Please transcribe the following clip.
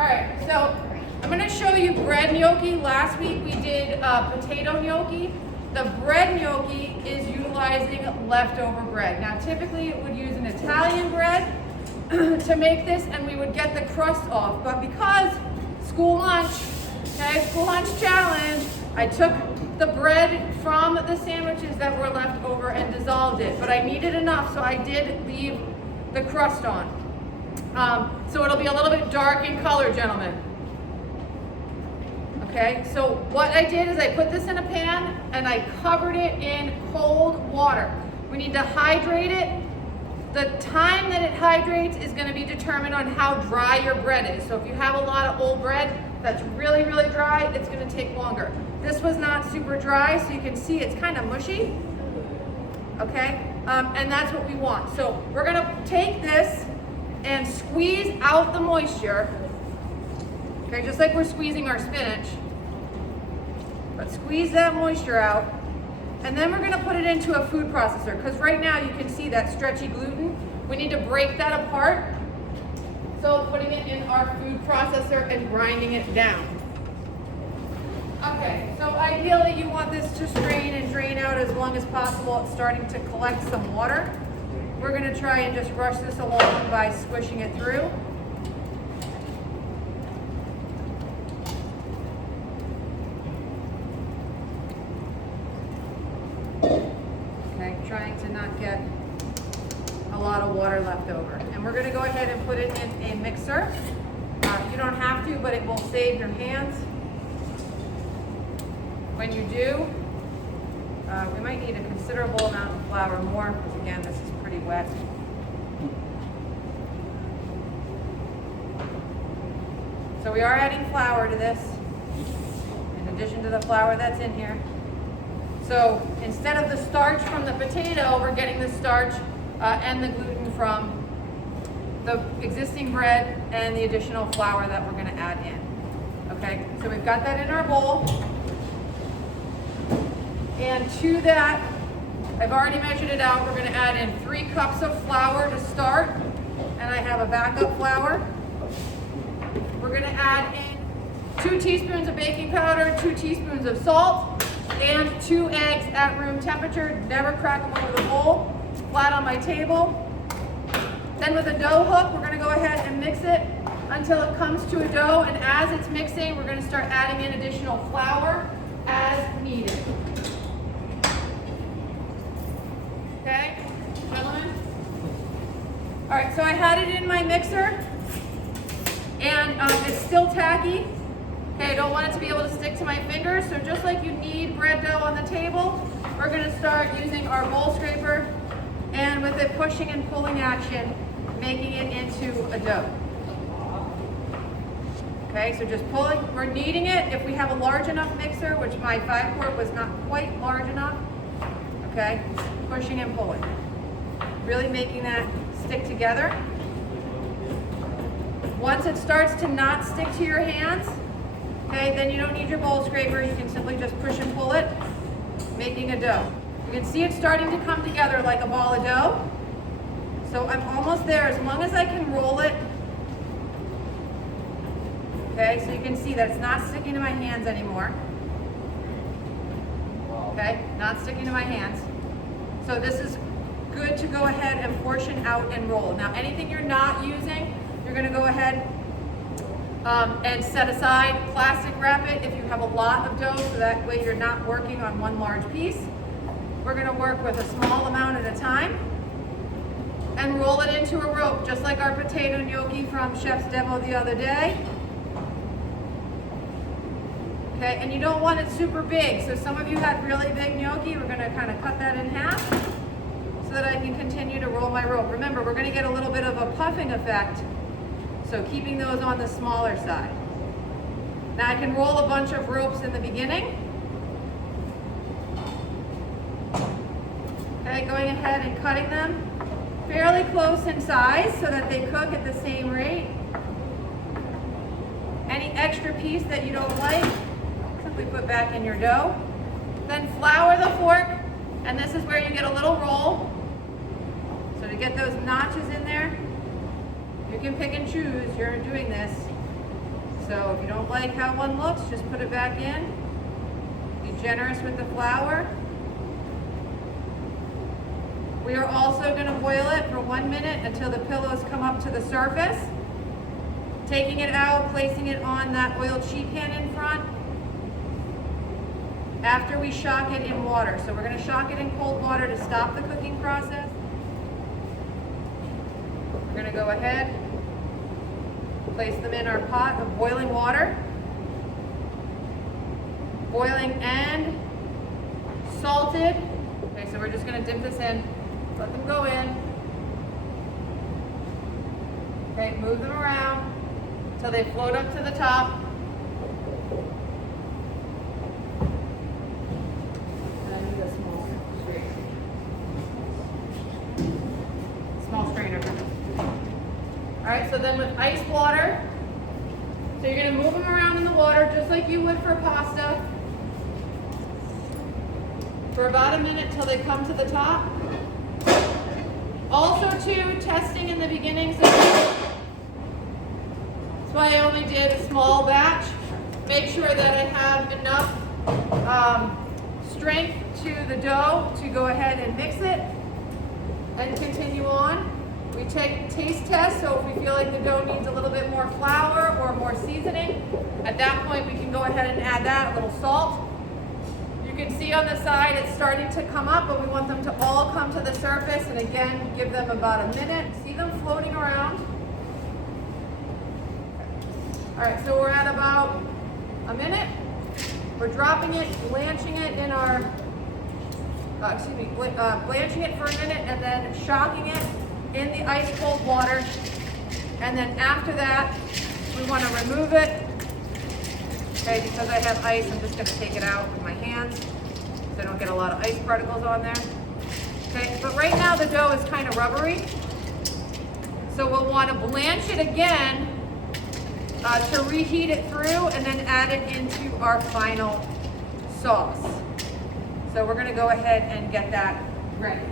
All right, so I'm going to show you bread gnocchi. Last week we did potato gnocchi. The bread gnocchi is utilizing leftover bread. Now typically it would use an Italian bread to make this, and we would get the crust off. But because school lunch challenge, I took the bread from the sandwiches that were left over and dissolved it. But I needed enough, so I did leave the crust on. So it'll be a little bit dark in color, gentlemen. Okay, so what I did is I put this in a pan and I covered it in cold water. We need to hydrate it. The time that it hydrates is going to be determined on how dry your bread is. So if you have a lot of old bread that's really, really dry, it's going to take longer. This was not super dry, so you can see it's kind of mushy. Okay, and that's what we want. So we're going to take this and squeeze out the moisture. Okay, just like we're squeezing our spinach. But squeeze that moisture out. And then we're going to put it into a food processor, because right now you can see that stretchy gluten. We need to break that apart. So putting it in our food processor and grinding it down. Okay, so ideally you want this to strain and drain out as long as possible. It's starting to collect some water. We're going to try and just rush this along by squishing it through. Okay, trying to not get a lot of water left over. And we're going to go ahead and put it in a mixer. You don't have to, but it will save your hands. When you do, we might need a considerable amount of flour more, because again, this is pretty wet. So we are adding flour to this, in addition to the flour that's in here. So instead of the starch from the potato, we're getting the starch and the gluten from the existing bread and the additional flour that we're going to add in. Okay, so we've got that in our bowl. And to that, I've already measured it out. We're going to add in 3 cups of flour to start. And I have a backup flour. We're going to add in 2 teaspoons of baking powder, 2 teaspoons of salt, and 2 eggs at room temperature. Never crack them over the bowl. Flat on my table. Then with a dough hook, we're going to go ahead and mix it until it comes to a dough. And as it's mixing, we're going to start adding in additional flour as needed. Okay, gentlemen? All right, so I had it in my mixer, and it's still tacky. Okay, I don't want it to be able to stick to my fingers, so just like you need bread dough on the table, we're going to start using our bowl scraper, and with it pushing and pulling action, making it into a dough. Okay, so just pulling, we're kneading it. If we have a large enough mixer, which my 5-quart was not quite large enough, okay, pushing and pulling. Really making that stick together. Once it starts to not stick to your hands, okay, then you don't need your bowl scraper. You can simply just push and pull it, making a dough. You can see it starting to come together like a ball of dough. So I'm almost there, as long as I can roll it. Okay, so you can see that it's not sticking to my hands anymore. Okay, not sticking to my hands. So this is good to go ahead and portion out and roll. Now anything you're not using, you're going to go ahead and set aside, plastic wrap it if you have a lot of dough, so that way you're not working on one large piece. We're going to work with a small amount at a time and roll it into a rope, just like our potato gnocchi from Chef's demo the other day. Okay, and you don't want it super big. So some of you had really big gnocchi. We're going to kind of cut that in half so that I can continue to roll my rope. Remember, we're going to get a little bit of a puffing effect, so keeping those on the smaller side. Now I can roll a bunch of ropes in the beginning. Okay, going ahead and cutting them fairly close in size so that they cook at the same rate. Any extra piece that you don't like, simply put back in your dough. Then flour the fork, and this is where you get a little roll. So to get those notches in there, you can pick and choose. You're doing this. So if you don't like how one looks, just put it back in. Be generous with the flour. We are also going to boil it for 1 minute until the pillows come up to the surface. Taking it out, placing it on that oiled sheet pan in front. After we shock it in water. So we're going to shock it in cold water to stop the cooking process. We're going to go ahead, place them in our pot of boiling water. Boiling and salted. Okay, so we're just going to dip this in. Let them go in. Okay, move them around until they float up to the top. And I need a small strainer. Small strainer. All right, so then with ice water, so you're going to move them around in the water just like you would for pasta for about a minute till they come to the top. Also too, testing in the beginning, so that's why I only did a small batch. Make sure that I have enough strength to the dough to go ahead and mix it and continue on. We take taste tests, so if we feel like the dough needs a little bit more flour or more seasoning, at that point we can go ahead and add that, a little salt. You can see on the side it's starting to come up, but we want them to all come to the surface, and again, give them about a minute. See them floating around? All right, so we're at about a minute. We're dropping it, blanching it in our, blanching it for a minute and then shocking it in the ice cold water. And then after that, we want to remove it. Okay, because I have ice, I'm just going to take it out with my hands so I don't get a lot of ice particles on there. Okay, but right now the dough is kind of rubbery. So we'll want to blanch it again to reheat it through and then add it into our final sauce. So we're going to go ahead and get that ready.